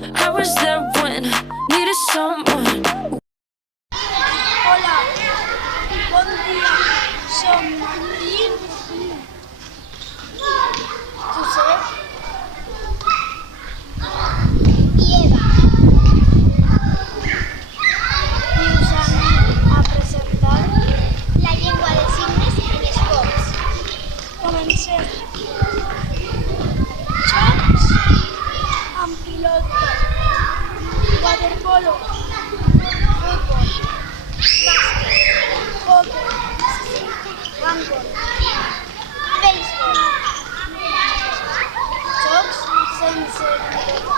I was there when needed someone. Hola, bon dia, som Martín, Josep i Eva i us anem a presentar la llengua de signes en esports. Comencem. Jocs amb pilota, waterpolo, futbol, bàsquet, hoquei, handbol, béisbol. Jocs sense pilota.